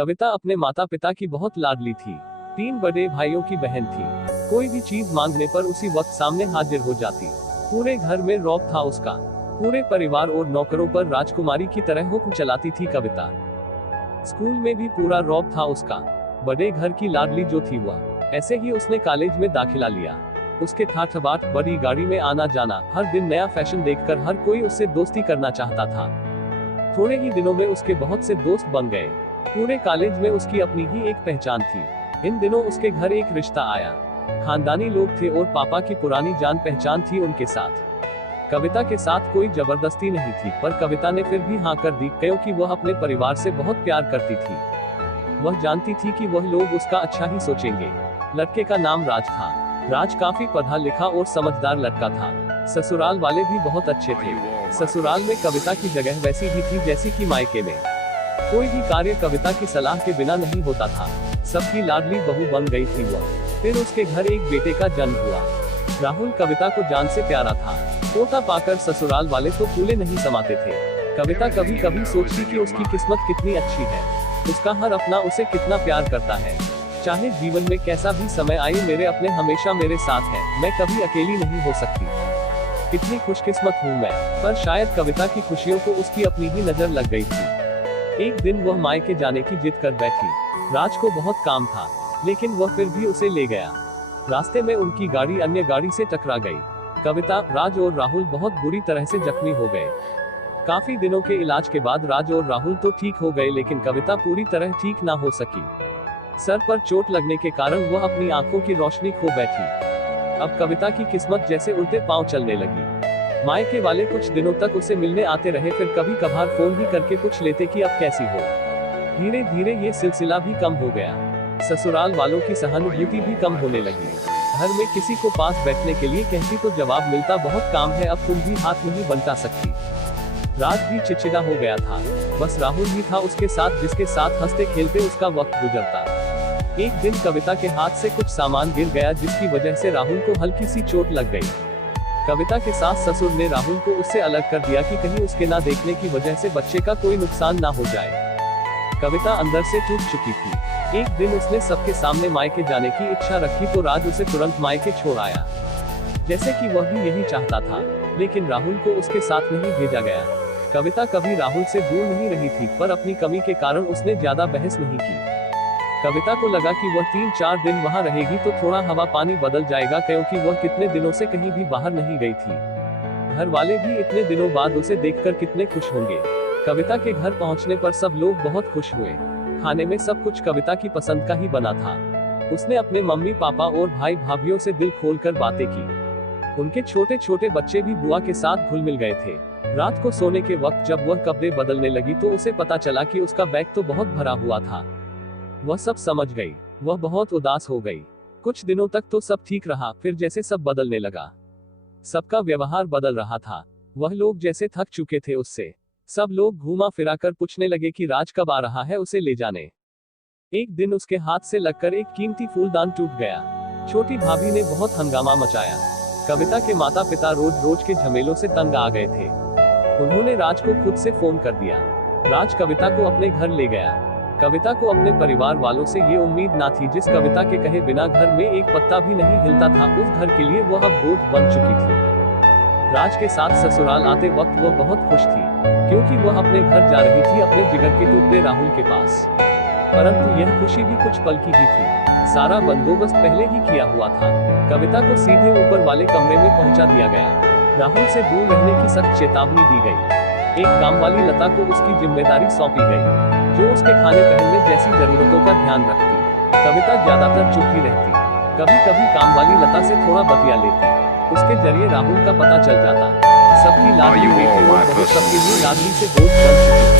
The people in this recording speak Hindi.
कविता अपने माता पिता की बहुत लाडली थी। 3 बड़े भाइयों की बहन थी। कोई भी चीज मांगने पर उसी वक्त सामने हाजिर हो जाती। पूरे घर में रौब था उसका। पूरे परिवार और नौकरों पर राजकुमारी की तरह हुक्म चलाती थी कविता। स्कूल में भी पूरा रौब था उसका। बड़े घर की लाडली जो थी वह। ऐसे ही उसने कॉलेज में दाखिला लिया। उसके ठाठ बाट, बड़ी गाड़ी में आना जाना, हर दिन नया फैशन देखकर हर कोई उससे दोस्ती करना चाहता था। थोड़े ही दिनों में उसके बहुत से दोस्त बन गए। पूरे कॉलेज में उसकी अपनी ही एक पहचान थी। इन दिनों उसके घर एक रिश्ता आया। खानदानी लोग थे और पापा की पुरानी जान पहचान थी उनके साथ। कविता के साथ कोई जबरदस्ती नहीं थी, पर कविता ने फिर भी हाँ कर दी, क्योंकि वह अपने परिवार से बहुत प्यार करती थी। वह जानती थी कि वह लोग उसका अच्छा ही सोचेंगे। लड़के का नाम राज था। राज काफी पढ़ा लिखा और समझदार लड़का था। ससुराल वाले भी बहुत अच्छे थे। ससुराल में कविता की जगह वैसी ही थी जैसी कि मायके में। कोई भी कार्य कविता की सलाह के बिना नहीं होता था। सबकी लाडली बहू बन गई थी वह। फिर उसके घर एक बेटे का जन्म हुआ। राहुल कविता को जान से प्यारा था। पोता पाकर ससुराल वाले तो फूले नहीं समाते थे। कविता कभी कभी सोचती कि उसकी किस्मत कितनी अच्छी है। उसका हर अपना उसे कितना प्यार करता है। चाहे जीवन में कैसा भी समय आए, मेरे अपने हमेशा मेरे साथ है। मैं कभी अकेली नहीं हो सकती। कितनी खुशकिस्मत हूँ मैं। पर शायद कविता की खुशियों को उसकी अपनी ही नजर लग गई थी। एक दिन वह मायके जाने की जिद कर बैठी। राज को बहुत काम था, लेकिन वह फिर भी उसे ले गया। रास्ते में उनकी गाड़ी अन्य गाड़ी से टकरा गई। कविता, राज और राहुल बहुत बुरी तरह से जख्मी हो गए। काफी दिनों के इलाज के बाद राज और राहुल तो ठीक हो गए, लेकिन कविता पूरी तरह ठीक ना हो सकी। सर पर चोट लगने के कारण वह अपनी आंखों की रोशनी खो बैठी। अब कविता की किस्मत जैसे उल्टे पांव चलने लगी। मायके वाले कुछ दिनों तक उसे मिलने आते रहे, फिर कभी कभार फोन ही करके पूछ लेते कि अब कैसी हो। धीरे धीरे ये सिलसिला भी कम हो गया। ससुराल वालों की सहानुभूति भी कम होने लगी। घर में किसी को पास बैठने के लिए कहती तो जवाब मिलता, बहुत काम है, अब तुम भी हाथ नहीं बंटा सकती। राज भी चिड़चिड़ा हो गया था। बस राहुल ही था उसके साथ, जिसके साथ हंसते खेलते उसका वक्त गुजरता। एक दिन कविता के हाथ से कुछ सामान गिर गया, जिसकी वजह से राहुल को हल्की सी चोट लग गई। कविता के सास ससुर ने राहुल को उससे अलग कर दिया कि कहीं उसके ना देखने की वजह से बच्चे का कोई नुकसान ना हो जाए। कविता अंदर से टूट चुकी थी। एक दिन उसने सबके सामने मायके जाने की इच्छा रखी तो राज उसे तुरंत मायके छोड़ आया, जैसे कि वह भी यही चाहता था। लेकिन राहुल को उसके साथ नहीं भेजा गया। कविता कभी राहुल से दूर नहीं रही थी, पर अपनी कमी के कारण उसने ज्यादा बहस नहीं की। कविता को लगा कि वह 3-4 दिन वहां रहेगी तो थोड़ा हवा पानी बदल जाएगा, क्योंकि वह कितने दिनों से कहीं भी बाहर नहीं गई थी। घर वाले भी इतने दिनों बाद उसे देखकर कितने खुश होंगे। कविता के घर पहुंचने पर सब लोग बहुत खुश हुए। खाने में सब कुछ कविता की पसंद का ही बना था। उसने अपने मम्मी पापा और भाई भाभीियों से दिल खोलकर बातें की। उनके छोटे छोटे बच्चे भी बुआ के साथ घुल मिल गए थे। रात को सोने के वक्त जब वह कपड़े बदलने लगी तो उसे पता चला कि उसका बैग तो बहुत भरा हुआ था। वह सब समझ गई। वह बहुत उदास हो गई। कुछ दिनों तक तो सब ठीक रहा, फिर जैसे सब बदलने लगा। सबका व्यवहार बदल रहा था। वह लोग जैसे थक चुके थे उससे। सब लोग घूमा फिरा कर पूछने लगे कि राज कब आ रहा है उसे ले जाने। एक दिन उसके हाथ से लगकर एक कीमती फूलदान टूट गया। छोटी भाभी ने बहुत हंगामा मचाया। कविता के माता पिता रोज रोज के झमेलों से तंग आ गए थे। उन्होंने राज को खुद से फोन कर दिया। राज कविता को अपने घर ले गया। कविता को अपने परिवार वालों से ये उम्मीद ना थी। जिस कविता के कहे बिना घर में एक पत्ता भी नहीं हिलता था, उस घर के लिए वह अब बोझ बन चुकी थी। राज के साथ ससुराल आते वक्त वह बहुत खुश थी, क्योंकि वह अपने घर जा रही थी, अपने जिगर के टुकड़े राहुल के पास। परंतु यह खुशी भी कुछ पल की ही थी। सारा बंदोबस्त पहले ही किया हुआ था। कविता को सीधे ऊपर वाले कमरे में पहुंचा दिया गया। राहुल से दूर रहने की सख्त चेतावनी दी गई। एक काम वाली लता को उसकी जिम्मेदारी सौंपी गई, जो उसके खाने पहनने जैसी जरूरतों का ध्यान रखती। कविता ज्यादातर चुप ही रहती। कभी कभी काम वाली लता से थोड़ा बतिया लेती। उसके जरिए राहुल का पता चल जाता। सबकी लाडली बेटी और बहू सबके लिए लाडली से बोझ बन चुकी थी।